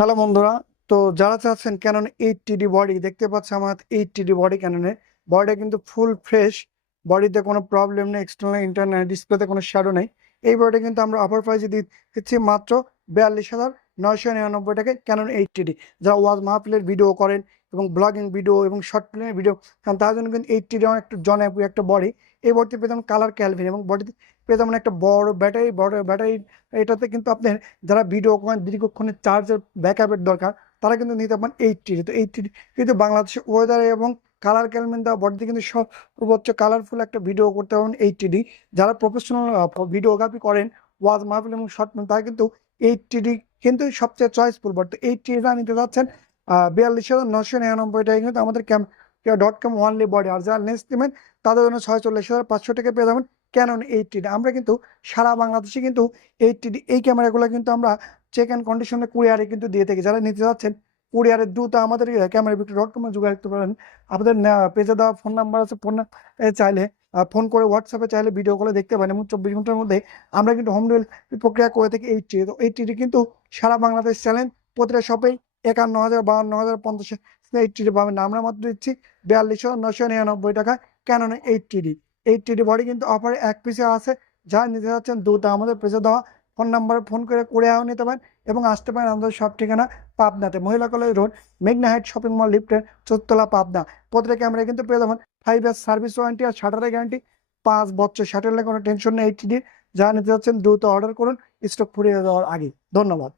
Hello বন্ধুরা, তো যারা চাচ্ছেন ক্যানন 8TD বডি দেখতে পাচ্ছে আমার 8TD বডি ক্যাননের বডিটা কিন্তু ফুল ফ্রেশ। বডিতে কোনো প্রবলেম নেই, এক্সটার্নাল ইন্টারনাল ডিসপ্লেতে কোনো শ্যাডো নেই। এই বডি কিন্তু আমরা অফার প্রাইসে দিচ্ছি মাত্র 42,999 টাকায় ক্যানন 8TD। যারা ওয়াজ মাহফিলের ভিডিও করেন এবং ব্লগিং ভিডিও এবং শর্ট ফিল্মের ভিডিও, কারণ তার জন্য কিন্তু 8TD আমার একটা জনপ্রিয় একটা বডি। এই বডিতে পেতাম কালার ক্যালভিন এবং বডিতে পেতাম একটা বড় ব্যাটারি। এটাতে কিন্তু আপনার যারা ভিডিও করেন দীর্ঘক্ষণের চার্জের ব্যাকআপের দরকার, তারা কিন্তু নিতে পারেন 8TD। তো 8TD কিন্তু বাংলাদেশের ওয়েদারে এবং কালার ক্যালমেন দেওয়া বডিতে কিন্তু সর্বোচ্চ কালারফুল একটা ভিডিও করতে পারবেন 8TD। যারা প্রফেশনাল ভিডিওগ্রাফি করেন, ওয়াজ মাহফিল এবং শর্ট ফিল্ম, তারা কিন্তু 8TD কিন্তু সবচেয়ে চয়েসফুল বডি। তো 8TD যা নিতে চাচ্ছেন 42,999 টাকা কিন্তু আমাদের .com ওয়ানলি বডি। আর যারা নেক্সট নেবেন তাদের জন্য 46,500 টাকা পেয়ে যাবেন ক্যানন 8TD। আমরা কিন্তু সারা বাংলাদেশে কিন্তু 8TD এই ক্যামেরাগুলো কিন্তু আমরা চেক অ্যান্ড কন্ডিশনে কুরিয়ারে কিন্তু দিয়ে থাকি। যারা নিতে যাচ্ছেন কুরিয়ারের দ্রুত আমাদের ক্যামেরা বিক্রি .com যোগাযোগ করতে পারেন। আপনাদের পেজে দেওয়া ফোন নাম্বার আছে, ফোন চাইলে ফোন করে হোয়াটসঅ্যাপে চাইলে ভিডিও কলে দেখতে পারেন এবং 24 ঘন্টার মধ্যে আমরা কিন্তু হোম ডেলিভারি প্রক্রিয়া করে থাকি 8TD। তো 8TD কিন্তু সারা বাংলাদেশ চ্যালেঞ্জ, প্রতিটা শপেই 51,000 52,000 50 8TD পাবেন না। আমরা মাত্র দিচ্ছি 42,999 টাকা ক্যানন 8TD। 8TD বডি কিন্তু অফারে এক পিসে আছে। যা নিতে যাচ্ছেন দ্রুত আমাদের পেজে দেওয়া ফোন নাম্বারে ফোন করে কুরিয়ারও নিতে পারেন এবং আসতে পারেন আমাদের সব ঠিকানা পাবনাতে, মহিলা কলেজ রোড, মেঘনা হাইট শপিং মল লিফটের 4তলা, পাবনা। প্রতিটা ক্যামেরা কিন্তু পেয়ে যাবেন 5 ইয়ার সার্ভিস ওয়ারেন্টি আর শাটারের গ্যারান্টি 5 বছর। শাটারের কোনো টেনশন নেই 8TD। যা নিতে যাচ্ছেন দ্রুত অর্ডার করুন, স্টক ফুরিয়ে যাওয়ার আগে। ধন্যবাদ।